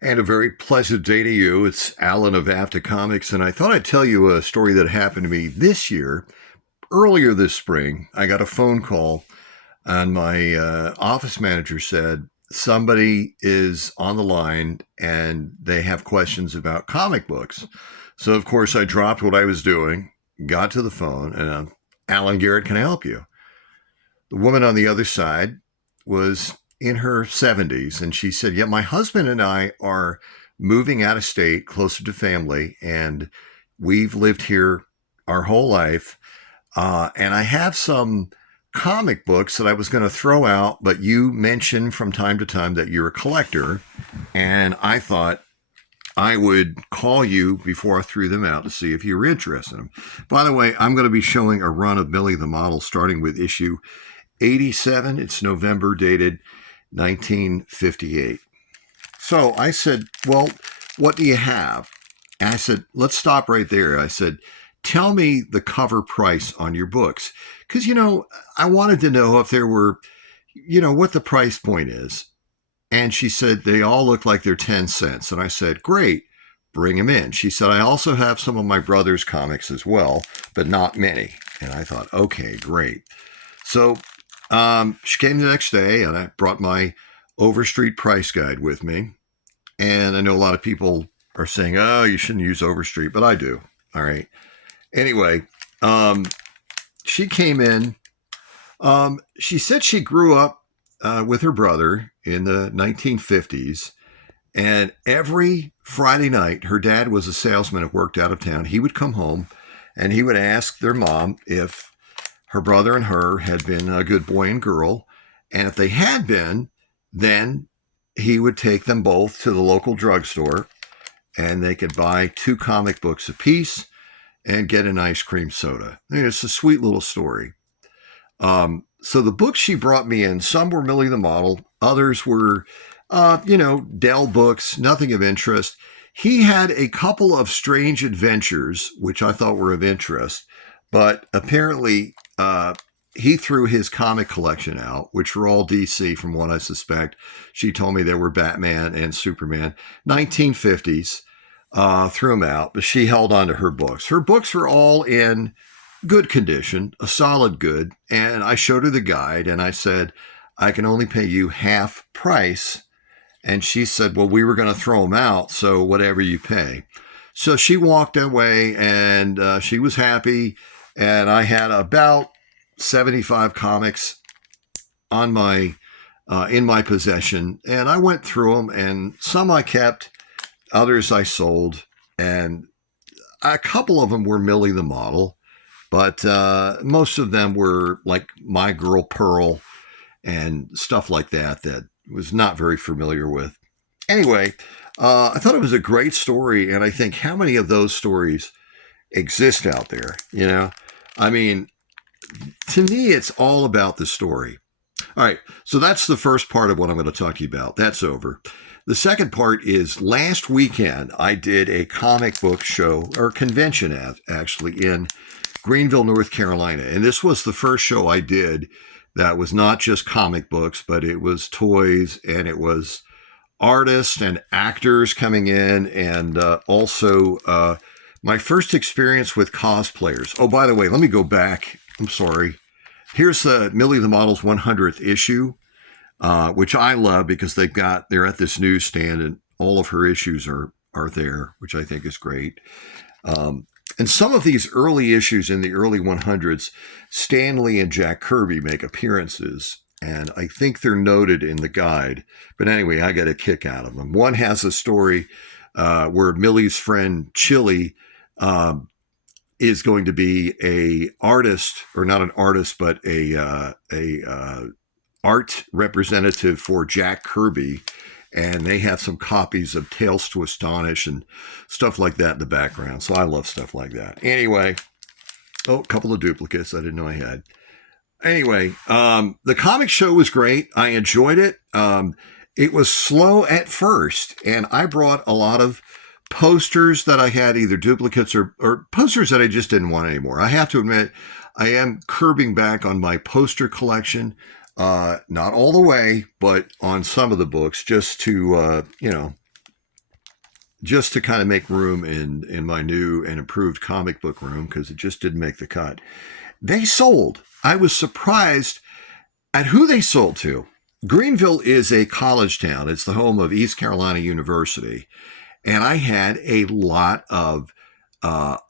And a very pleasant day to you. It's Alan of After Comics, and I thought I'd tell you a story that happened to me this year. Earlier this spring, I got a phone call, and my office manager said somebody is on the line and they have questions about comic books. So, of course, I dropped what I was doing, got to the phone, and Alan Garrett, can I help you? The woman on the other side was in her 70s, and she said, yeah, my husband and I are moving out of state, closer to family, and we've lived here our whole life. And I have some comic books that I was going to throw out, but you mentioned from time to time that you're a collector, and I thought I would call you before I threw them out to see if you were interested in them. By the way, I'm going to be showing a run of Millie the Model starting with issue 87. It's November, dated 1958. So I said, well, what do you have? And I said, let's stop right there. I said, tell me the cover price on your books. Because, I wanted to know if there were, what the price point is. And she said, they all look like they're 10 cents. And I said, great, bring them in. She said, I also have some of my brother's comics as well, but not many. And I thought, okay, great. So she came the next day, and I brought my Overstreet price guide with me. And I know a lot of people are saying, oh, you shouldn't use Overstreet, but I do. All right. Anyway, she came in. She said she grew up with her brother in the 1950s. And every Friday night, her dad was a salesman that worked out of town. He would come home and he would ask their mom if her brother and her had been a good boy and girl. And if they had been, then he would take them both to the local drugstore and they could buy 2 comic books apiece and get an ice cream soda. It's a sweet little story. So the books she brought me in, some were Millie the Model, others were, Dell books, nothing of interest. He had a couple of strange adventures, which I thought were of interest, but apparently he threw his comic collection out, which were all DC from what I suspect. She told me there were Batman and Superman, 1950s, threw them out, but she held on to her books. Her books were all in good condition, a solid good, and I showed her the guide, and I said, I can only pay you half price. And she said, well, we were going to throw them out, so whatever you pay. So she walked away, and she was happy, and I had about 75 comics on my in my possession, and I went through them, and some I kept, others I sold, and a couple of them were Millie the Model, but most of them were like My Girl Pearl and stuff like that was not very familiar with. Anyway, I thought it was a great story, and I think how many of those stories exist out there, I mean, to me, it's all about the story. All right, so that's the first part of what I'm going to talk to you about. That's over. The second part is last weekend, I did a comic book show, or convention actually, in Greenville, North Carolina. And this was the first show I did that was not just comic books, but it was toys, and it was artists and actors coming in, and also my first experience with cosplayers. Oh, by the way, let me go back. I'm sorry. Here's Millie the Model's 100th issue, which I love because they're at this newsstand, and all of her issues are there, which I think is great. And some of these early issues in the early 100s, Stan Lee and Jack Kirby make appearances, and I think they're noted in the guide. But anyway, I get a kick out of them. One has a story where Millie's friend Chili is going to be a artist, or not an artist, but a art representative for Jack Kirby. And they have some copies of Tales to Astonish and stuff like that in the background. So I love stuff like that. Anyway, a couple of duplicates I didn't know I had. Anyway, the comic show was great. I enjoyed it. It was slow at first, and I brought a lot of posters that I had, either duplicates or posters that I just didn't want anymore. I have to admit, I am curbing back on my poster collection. Not all the way, but on some of the books, just to, just to kind of make room in my new and improved comic book room because it just didn't make the cut. They sold. I was surprised at who they sold to. Greenville is a college town. It's the home of East Carolina University. And I had a lot of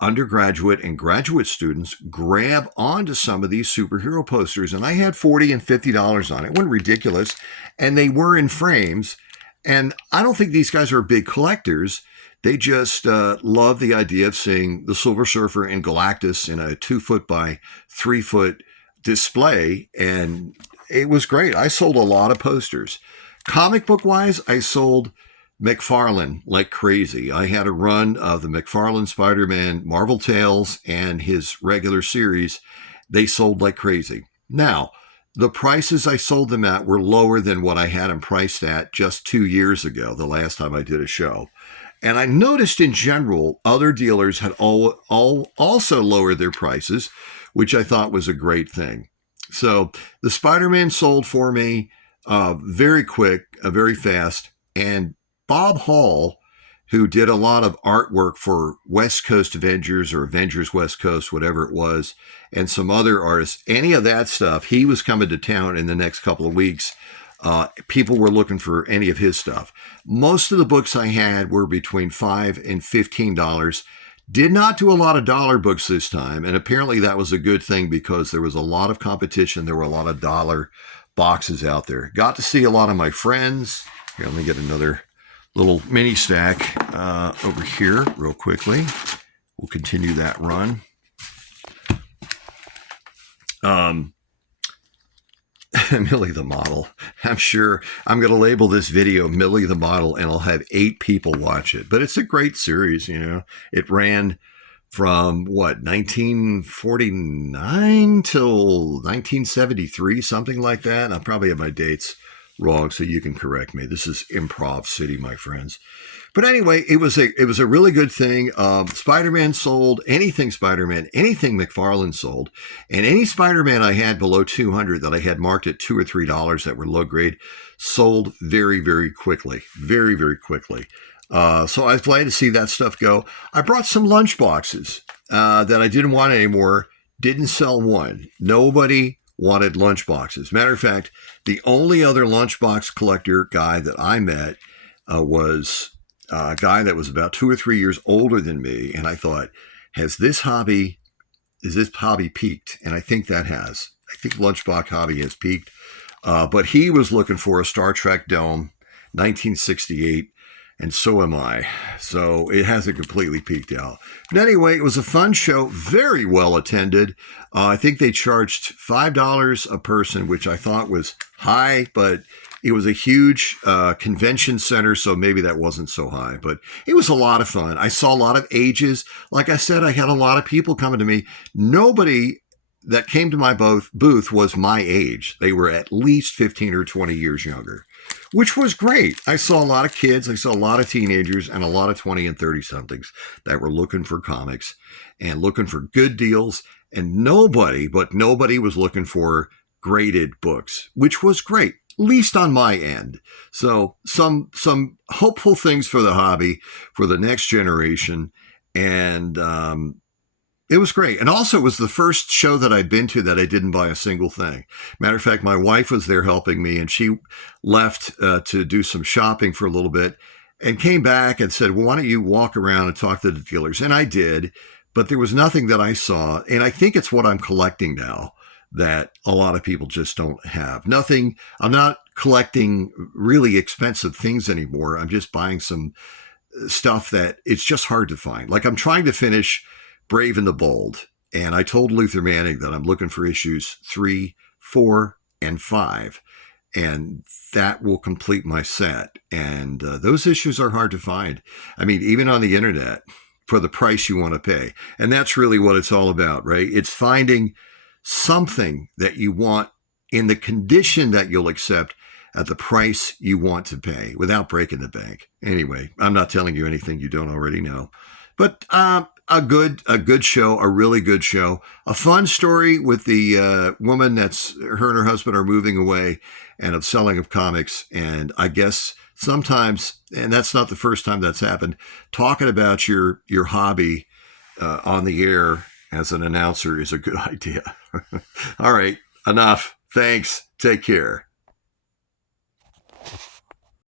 undergraduate and graduate students grab onto some of these superhero posters. And I had $40 and $50 on it. It wasn't ridiculous. And they were in frames. And I don't think these guys are big collectors. They just love the idea of seeing the Silver Surfer and Galactus in a 2 foot by 3 foot display. And it was great. I sold a lot of posters. Comic book wise, I sold McFarlane like crazy. I had a run of the McFarlane Spider-Man Marvel Tales and his regular series. They sold like crazy. Now, the prices I sold them at were lower than what I had them priced at just 2 years ago, the last time I did a show. And I noticed in general, other dealers had all also lowered their prices, which I thought was a great thing. So the Spider-Man sold for me very quick, very fast. And Bob Hall, who did a lot of artwork for West Coast Avengers or Avengers West Coast, whatever it was, and some other artists, any of that stuff, he was coming to town in the next couple of weeks. People were looking for any of his stuff. Most of the books I had were between $5 and $15. Did not do a lot of dollar books this time, and apparently that was a good thing because there was a lot of competition. There were a lot of dollar boxes out there. Got to see a lot of my friends. Here, let me get another little mini stack over here real quickly. We'll continue that run. Millie the Model. I'm sure I'm going to label this video Millie the Model and I'll have 8 people watch it. But it's a great series, you know. It ran from, 1949 till 1973, something like that. I probably have my dates wrong, so you can correct me. This is Improv City, my friends. But anyway, it was a really good thing. Spider-Man sold, anything Spider-Man, anything McFarlane sold, and any Spider-Man I had below 200 that I had marked at $2 or $3 that were low grade sold very, very quickly, very, very quickly. So I was glad to see that stuff go. I brought some lunch boxes that I didn't want anymore. Didn't sell one. Nobody wanted lunch boxes. Matter of fact, the only other lunchbox collector guy that I met was a guy that was about 2 or 3 years older than me. And I thought, is this hobby peaked? And I think that has. I think lunchbox hobby has peaked. But he was looking for a Star Trek Dome, 1968. And so am I. So it hasn't completely peaked out. But anyway, it was a fun show, very well attended. I think they charged $5 a person, which I thought was high, but it was a huge convention center, so maybe that wasn't so high. But it was a lot of fun. I saw a lot of ages. Like I said, I had a lot of people coming to me. Nobody that came to my booth was my age. They were at least 15 or 20 years younger, which was great. I saw a lot of kids, I saw a lot of teenagers, and a lot of 20 and 30-somethings that were looking for comics and looking for good deals. And nobody was looking for graded books, which was great, at least on my end. So some hopeful things for the hobby, for the next generation. And it was great. And also, it was the first show that I'd been to that I didn't buy a single thing. Matter of fact, my wife was there helping me, and she left to do some shopping for a little bit and came back and said, well, why don't you walk around and talk to the dealers? And I did, but there was nothing that I saw. And I think it's what I'm collecting now that a lot of people just don't have. Nothing. I'm not collecting really expensive things anymore. I'm just buying some stuff that it's just hard to find. Like I'm trying to finish Brave and the Bold. And I told Luther Manning that I'm looking for issues 3, 4, and 5. And that will complete my set. And those issues are hard to find. I mean, even on the internet, for the price you want to pay. And that's really what it's all about, right? It's finding something that you want in the condition that you'll accept at the price you want to pay without breaking the bank. Anyway, I'm not telling you anything you don't already know. But a good show, a really good show. A fun story with the woman that's her and her husband are moving away and of selling of comics. And I guess sometimes, and that's not the first time that's happened, talking about your hobby on the air as an announcer is a good idea. All right, enough. Thanks. Take care.